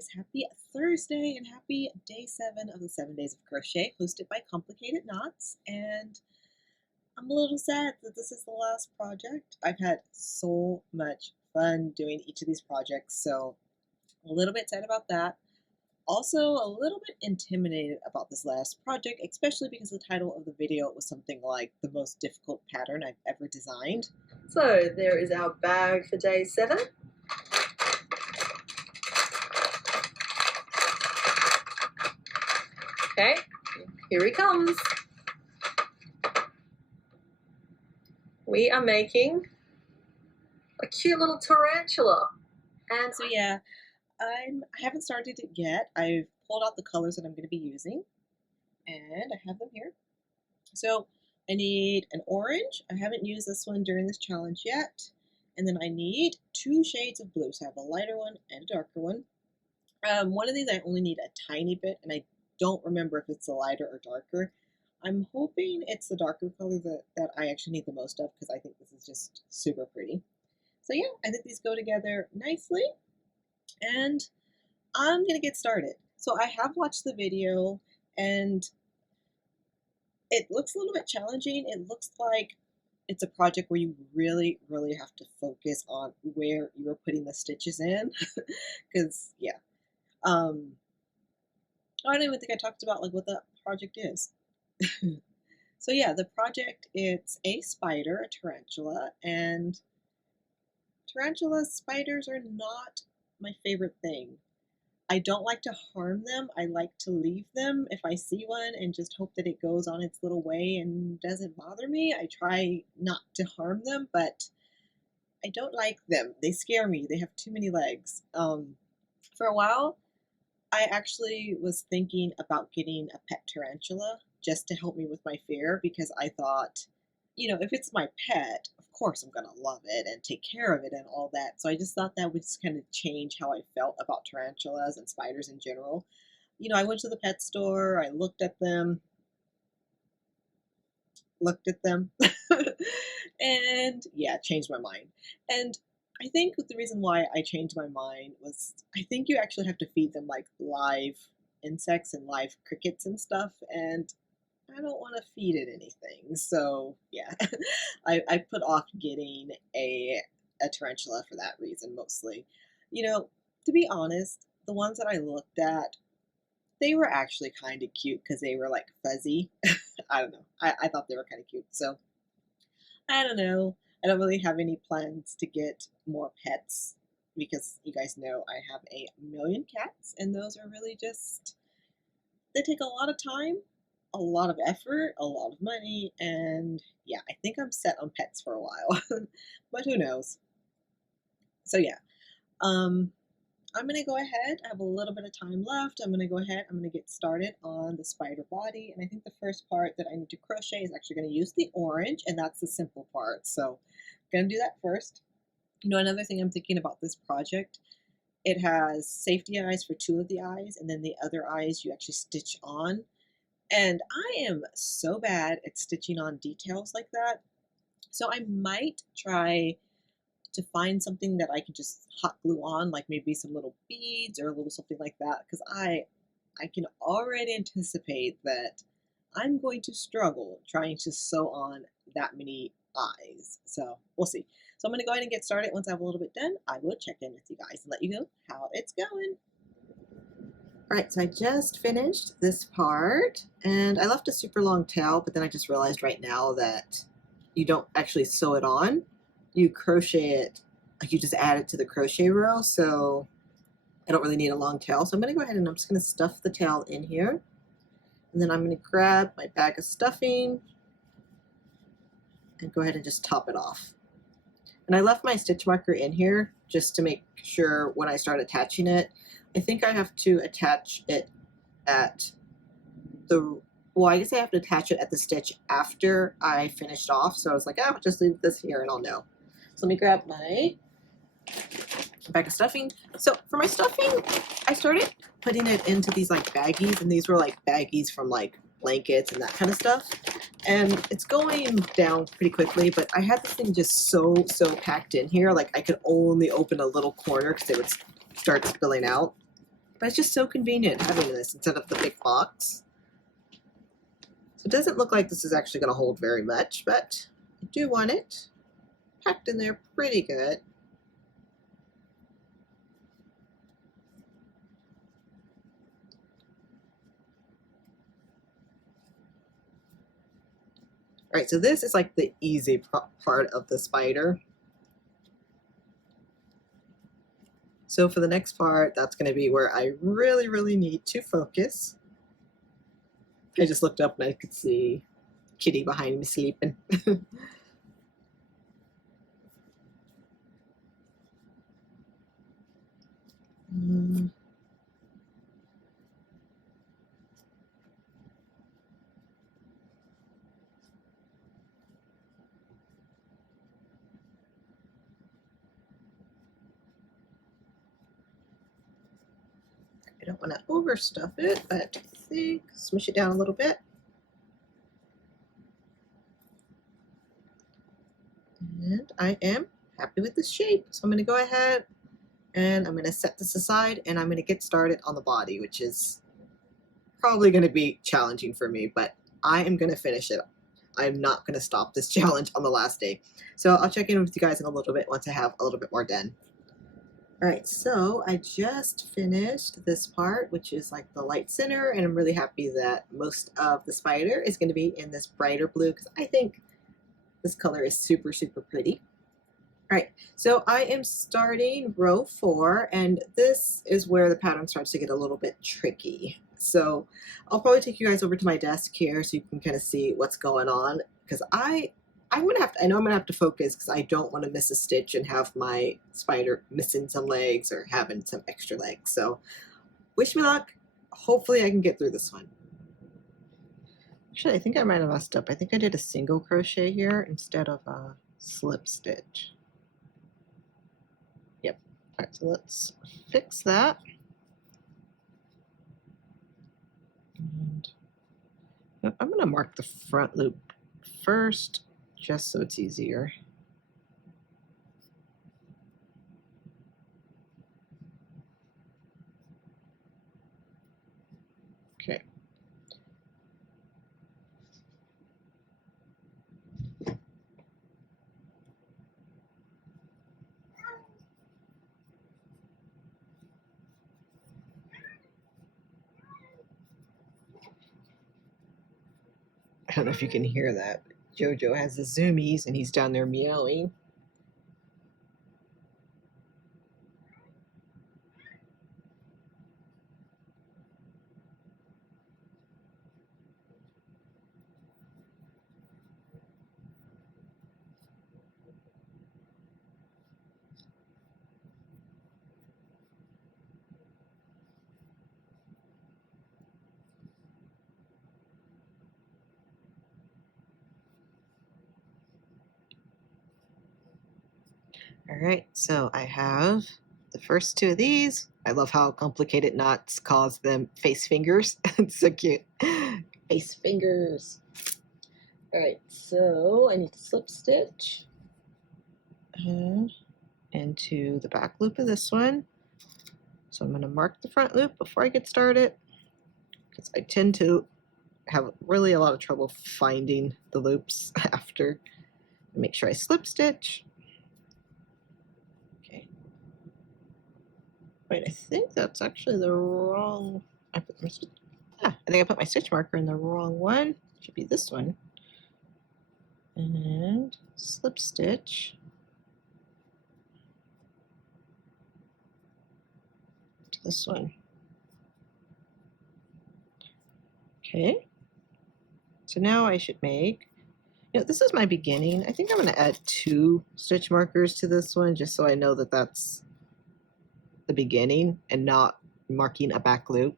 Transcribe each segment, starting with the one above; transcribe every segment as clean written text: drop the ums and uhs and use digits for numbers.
guys, happy Thursday and happy day 7 of the 7 days of crochet hosted by Complicated Knots. And I'm a little sad that this is the last project. I've had so much fun doing each of these projects, so a little bit sad about that. Also a little bit intimidated about this last project, especially because the title of the video was something like the most difficult pattern I've ever designed. So there is our bag for day 7. Okay, here he comes. We are making a cute little tarantula. And So yeah, I haven't started it yet. I've pulled out the colors that I'm going to be using, and I have them here. So I need an orange. I haven't used this one during this challenge yet. And then I need 2 shades of blue. So I have a lighter one and a darker one. One of these I only need a tiny bit, and I don't remember if it's the lighter or darker. I'm hoping it's the darker color that I actually need the most of, because I think this is just super pretty. So yeah, I think these go together nicely, and I'm gonna get started. So I have watched the video, and it looks a little bit challenging. It looks like it's a project where you really have to focus on where you're putting the stitches in, because yeah. I don't even think I talked about like what the project is. So yeah, the project, it's a spider, a tarantula, and tarantulas, spiders are not my favorite thing. I don't like to harm them. I like to leave them if I see one and just hope that it goes on its little way and doesn't bother me. I try not to harm them, but I don't like them. They scare me. They have too many legs. For a while, I actually was thinking about getting a pet tarantula just to help me with my fear, because I thought, if it's my pet, of course I'm going to love it and take care of it and all that. So I just thought that would just kind of change how I felt about tarantulas and spiders in general. I went to the pet store, I looked at them, and yeah, changed my mind. And I think the reason why I changed my mind was I think you actually have to feed them like live insects and live crickets and stuff, and I don't want to feed it anything. So yeah, I put off getting a tarantula for that reason mostly. To be honest, the ones that I looked at, they were actually kind of cute because they were like fuzzy. I don't know. I thought they were kind of cute. So I don't know. I don't really have any plans to get more pets because you guys know I have a million cats, and those are really just, they take a lot of time, a lot of effort, a lot of money, and yeah, I think I'm set on pets for a while, but who knows. So yeah, I'm going to go ahead. I have a little bit of time left. I'm going to go ahead. I'm going to get started on the spider body. And I think the first part that I need to crochet is actually going to use the orange, and that's the simple part. So I'm going to do that first. Another thing I'm thinking about this project, it has safety eyes for 2 of the eyes, and then the other eyes you actually stitch on. And I am so bad at stitching on details like that. So I might try to find something that I can just hot glue on, like maybe some little beads or a little something like that, because I can already anticipate that I'm going to struggle trying to sew on that many eyes. So we'll see. So I'm going to go ahead and get started. Once I have a little bit done, I will check in with you guys and let you know how it's going. All right, so I just finished this part, and I left a super long tail, but then I just realized right now that you don't actually sew it on. You crochet it, like you just add it to the crochet row, so I don't really need a long tail. So I'm going to go ahead and I'm just going to stuff the tail in here, and then I'm going to grab my bag of stuffing and go ahead and just top it off. And I left my stitch marker in here just to make sure when I start attaching it. I think I have to attach it at the, well, I guess I have to attach it at the stitch after I finished off. So I was like, I'll just leave this here and I'll know. So let me grab my bag of stuffing. So for my stuffing, I started putting it into these like baggies, and these were like baggies from like blankets and that kind of stuff. And it's going down pretty quickly, but I had this thing just so packed in here, like I could only open a little corner because it would start spilling out. But it's just so convenient having this instead of the big box. So it doesn't look like this is actually going to hold very much, but I do want it packed in there pretty good. All right, so this is like the easy part of the spider. So for the next part, that's going to be where I really, really need to focus. I just looked up and I could see Kitty behind me sleeping. I don't want to overstuff it, but I think smush it down a little bit. And I am happy with this shape. So I'm going to go ahead and I'm going to set this aside and I'm going to get started on the body, which is probably going to be challenging for me, but I am going to finish it. I'm not going to stop this challenge on the last day. So I'll check in with you guys in a little bit once I have a little bit more done. All right, so I just finished this part, which is like the light center, and I'm really happy that most of the spider is going to be in this brighter blue because I think this color is super, super pretty. All right, so I am starting row 4, and this is where the pattern starts to get a little bit tricky. So I'll probably take you guys over to my desk here so you can kind of see what's going on, because I know I'm gonna have to focus because I don't want to miss a stitch and have my spider missing some legs or having some extra legs. So wish me luck. Hopefully I can get through this one. Actually, I think I might have messed up. I think I did a single crochet here instead of a slip stitch. Yep. All right, so let's fix that. And I'm going to mark the front loop first, just so it's easier. Okay. I don't know if you can hear that. Jojo has the zoomies and he's down there meowing. All right, so I have the first 2 of these. I love how complicated knots cause them face fingers. It's so cute. Face fingers. All right, so I need to slip stitch into the back loop of this one. So I'm going to mark the front loop before I get started because I tend to have really a lot of trouble finding the loops after. Make sure I slip stitch. Okay. Wait, I think that's actually the wrong. I think I put my stitch marker in the wrong one. It should be this one. And slip stitch to this one. Okay. So now I should make. This is my beginning. I think I'm going to add 2 stitch markers to this one just so I know that that's the beginning and not marking a back loop.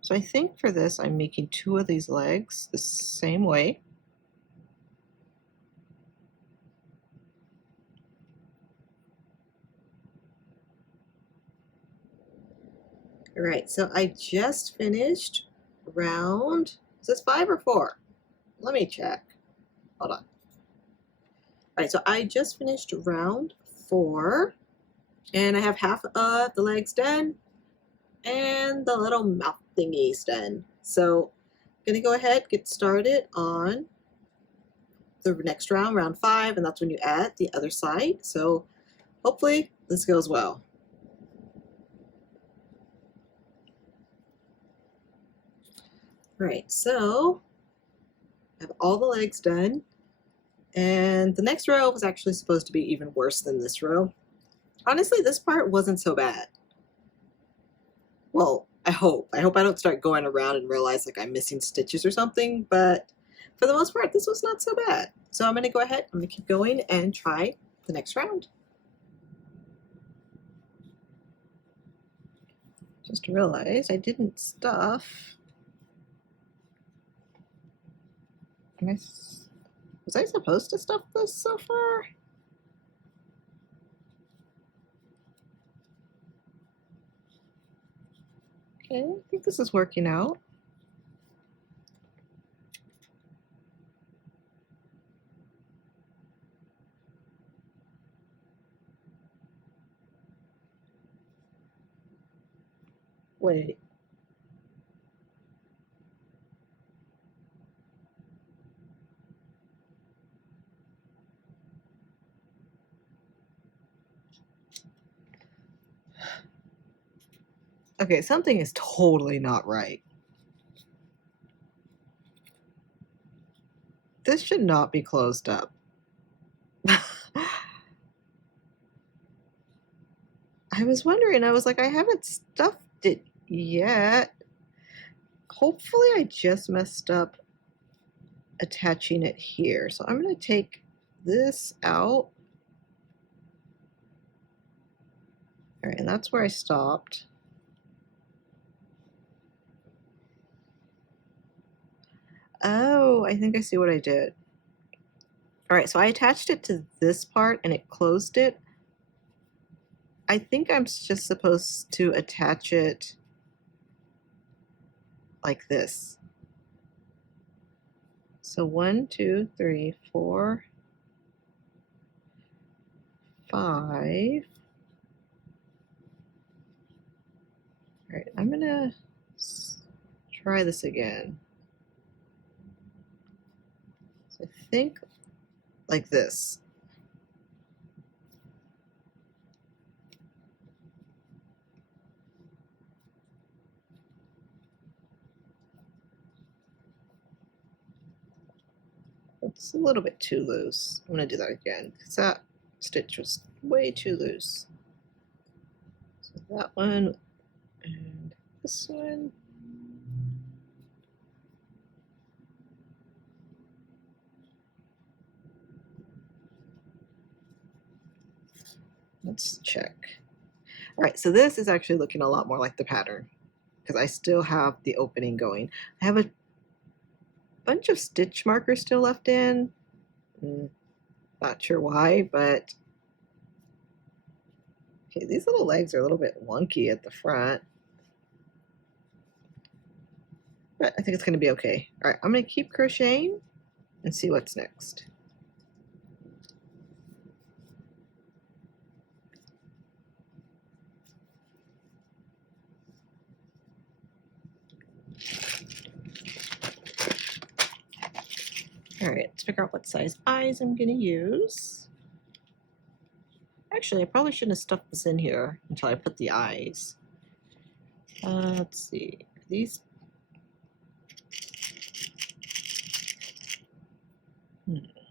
So I think for this I'm making 2 of these legs the same way. All right, so I just finished round, is this 5 or 4? Let me check. Hold on. All right, so I just finished round 4, and I have half of the legs done and the little mouth thingies done. So I'm gonna go ahead, get started on the next round, round 5, and that's when you add the other side. So hopefully this goes well. All right, so I have all the legs done, and the next row was actually supposed to be even worse than this row. Honestly, this part wasn't so bad. Well, I hope. I hope I don't start going around and realize like I'm missing stitches or something, but for the most part, this was not so bad. So I'm gonna go ahead, I'm gonna keep going and try the next round. Just realized I didn't stuff. Was I supposed to stuff this so far? Okay, I think this is working out. Wait. Okay, something is totally not right. This should not be closed up. I was wondering, I was like, I haven't stuffed it yet. Hopefully I just messed up attaching it here. So I'm going to take this out. All right, and that's where I stopped. Oh, I think I see what I did. All right, so I attached it to this part and it closed it. I think I'm just supposed to attach it like this. So 1, 2, 3, 4, 5. All right, I'm gonna try this again. So I think like this. It's a little bit too loose. I'm gonna do that again because that stitch was way too loose. So that one and this one. Let's check. All right, so this is actually looking a lot more like the pattern because I still have the opening going. I have a bunch of stitch markers still left in. Not sure why, but okay, these little legs are a little bit wonky at the front. But I think it's going to be okay. All right, I'm going to keep crocheting and see what's next. All right, let's figure out what size eyes I'm going to use. Actually, I probably shouldn't have stuffed this in here until I put the eyes. Let's see. These.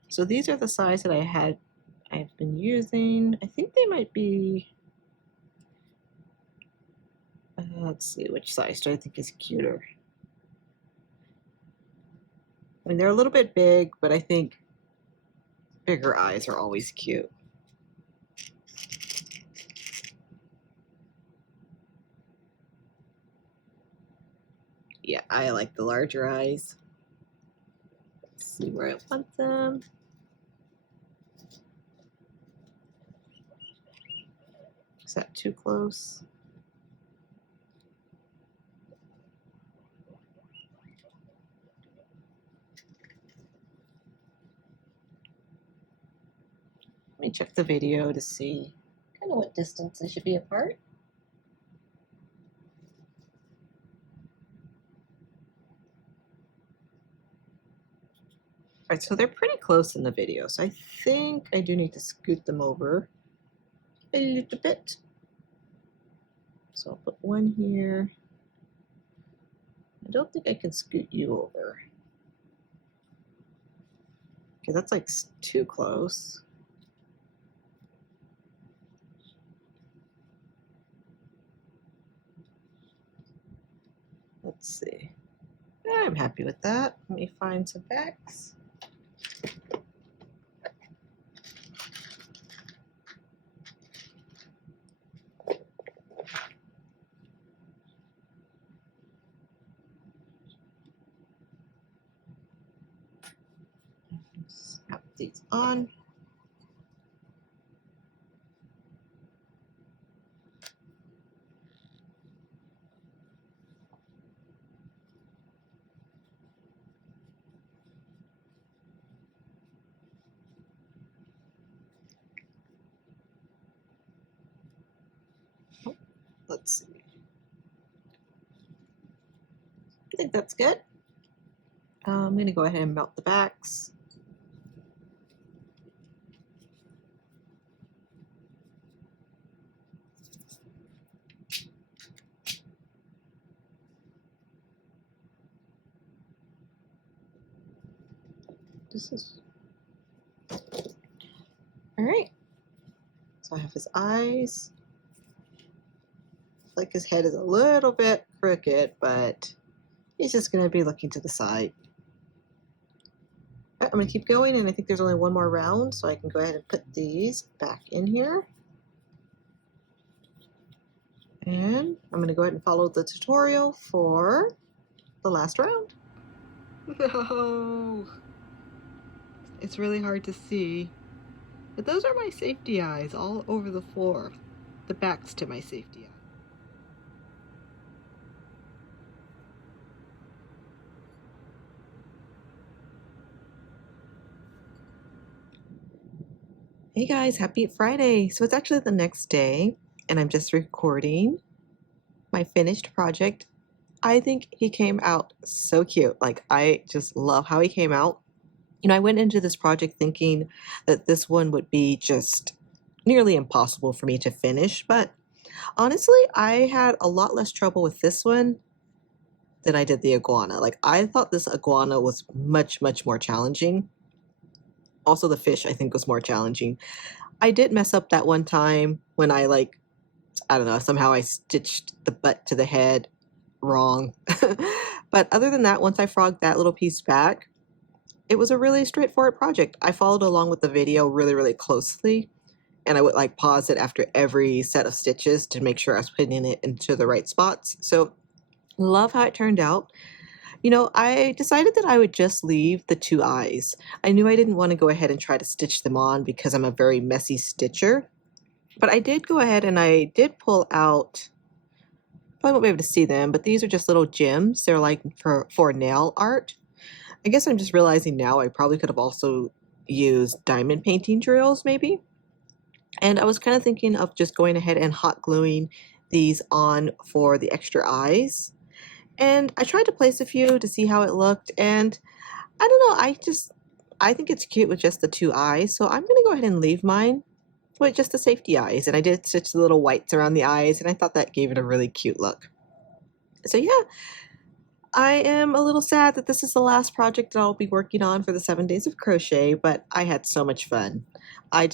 So these are the size that I've been using. I think they might be. Let's see, which size do I think is cuter? I mean, they're a little bit big, but I think bigger eyes are always cute. Yeah, I like the larger eyes. Let's see where I want them. Is that too close? Let me check the video to see kind of what distance they should be apart. All right, so they're pretty close in the video, so I think I do need to scoot them over a little bit. So I'll put one here. I don't think I can scoot you over. Okay, that's like too close. Let's see. Yeah, I'm happy with that. Let me find some backs. Snap these on. Let's see. I think that's good. I'm going to go ahead and melt the backs. This is all right. So I have his eyes. Like his head is a little bit crooked, but he's just going to be looking to the side. Right, I'm going to keep going, and I think there's only one more round, so I can go ahead and put these back in here. And I'm going to go ahead and follow the tutorial for the last round. No! It's really hard to see. But those are my safety eyes all over the floor. The backs to my safety eye. Hey guys, happy Friday. So it's actually the next day, and I'm just recording my finished project. I think he came out so cute. Like, I just love how he came out. You know, I went into this project thinking that this one would be just nearly impossible for me to finish, but honestly, I had a lot less trouble with this one than I did the iguana. Like, I thought this iguana was much, much more challenging. Also, the fish, I think, was more challenging. I did mess up that one time when I don't know, somehow I stitched the butt to the head wrong. But other than that, once I frogged that little piece back, it was a really straightforward project. I followed along with the video really, really closely, and I would like pause it after every set of stitches to make sure I was putting it into the right spots. So love how it turned out. You know, I decided that I would just leave the two eyes. I knew I didn't want to go ahead and try to stitch them on because I'm a very messy stitcher. But I did go ahead and I did pull out, probably won't be able to see them, but these are just little gems. They're like for nail art. I guess I'm just realizing now I probably could have also used diamond painting drills maybe. And I was kind of thinking of just going ahead and hot gluing these on for the extra eyes. And I tried to place a few to see how it looked, and I don't know, I think it's cute with just the two eyes, so I'm gonna go ahead and leave mine with just the safety eyes. And I did stitch the little whites around the eyes, and I thought that gave it a really cute look. So yeah, I am a little sad that this is the last project that I'll be working on for the 7 days of crochet, but I had so much fun. I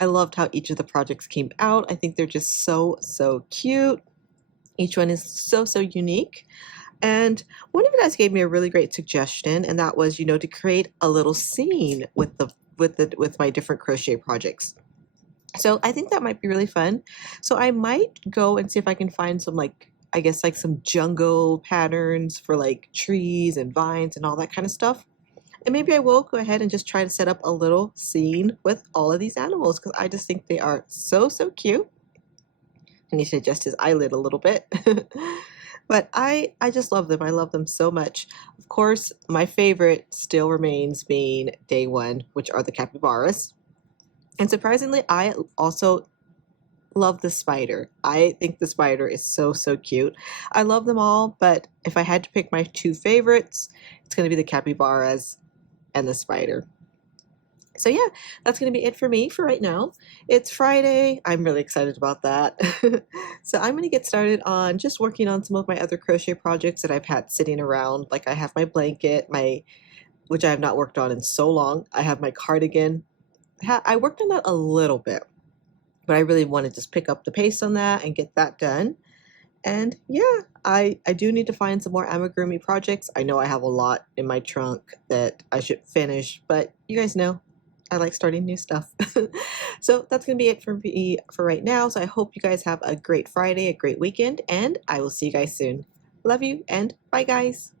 loved how each of the projects came out. I think they're just so, so cute. Each one is so, so unique. And one of you guys gave me a really great suggestion, and that was, you know, to create a little scene with my different crochet projects. So I think that might be really fun. So I might go and see if I can find some, like, I guess like some jungle patterns for like trees and vines and all that kind of stuff. And maybe I will go ahead and just try to set up a little scene with all of these animals because I just think they are so, so cute. I need to adjust his eyelid a little bit. But I just love them. I love them so much. Of course, my favorite still remains being day one, which are the capybaras. And surprisingly, I also love the spider. I think the spider is so, so cute. I love them all, but if I had to pick my two favorites, it's going to be the capybaras and the spider. So yeah, that's going to be it for me for right now. It's Friday. I'm really excited about that. So I'm going to get started on just working on some of my other crochet projects that I've had sitting around. Like I have my blanket, which I have not worked on in so long. I have my cardigan. I worked on that a little bit, but I really want to just pick up the pace on that and get that done. And yeah, I do need to find some more amigurumi projects. I know I have a lot in my trunk that I should finish, but you guys know I like starting new stuff. So that's going to be it for me for right now. So I hope you guys have a great Friday, a great weekend, and I will see you guys soon. Love you, and bye, guys.